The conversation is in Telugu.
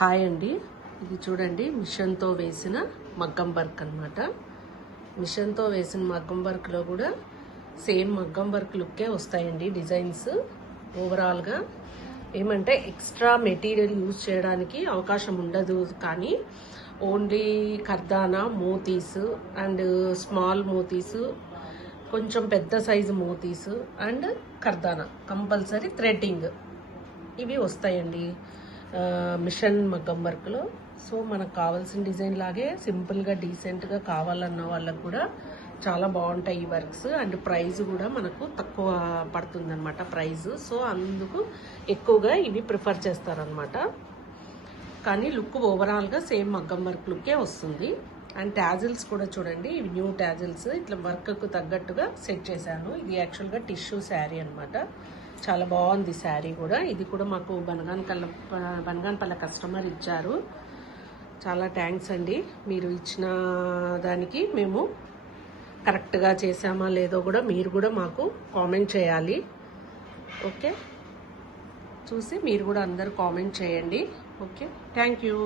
హాయ్ అండి, ఇది చూడండి మిషన్తో వేసిన మగ్గం వర్క్ అనమాట. మిషన్తో వేసిన మగ్గం వర్క్లో కూడా సేమ్ మగ్గం వర్క్ లుక్కే వస్తాయండి డిజైన్స్. ఓవరాల్గా ఏమంటే ఎక్స్ట్రా మెటీరియల్ యూజ్ చేయడానికి అవకాశం ఉండదు, కానీ ఓన్లీ కర్దానా, మోతీస్ అండ్ స్మాల్ మోతీస్, కొంచెం పెద్ద సైజు మోతీస్ అండ్ కర్దానా కంపల్సరీ థ్రెడ్డింగ్ ఇవి వస్తాయండి మిషన్ మగ్గం వర్క్లో. సో మనకు కావాల్సిన డిజైన్ లాగే సింపుల్గా డీసెంట్గా కావాలన్న వాళ్ళకు కూడా చాలా బాగుంటాయి ఈ వర్క్స్. అండ్ ప్రైస్ కూడా మనకు తక్కువ పడుతుంది అనమాట ప్రైస్. సో అందుకు ఎక్కువగా ఇవి ప్రిఫర్ చేస్తారనమాట. కానీ లుక్ ఓవరాల్గా సేమ్ మగ్గం వర్క్ లుక్కే వస్తుంది. అండ్ ట్యాజిల్స్ కూడా చూడండి, ఇవి న్యూ ట్యాజిల్స్ ఇట్లా వర్క్కు తగ్గట్టుగా సెట్ చేశాను. ఇది యాక్చువల్గా టిష్యూ శారీ అనమాట. చాలా బాగుంది శారీ కూడా. ఇది కూడా మాకు బనగానపల్లె కస్టమర్ ఇచ్చారు. చాలా థ్యాంక్స్ అండి. మీరు ఇచ్చిన దానికి మేము కరెక్ట్గా చేసామా లేదో కూడా మీరు కూడా మాకు కామెంట్ చేయాలి. ఓకే, చూసి మీరు కూడా అందరు కామెంట్ చేయండి. Okay, thank you.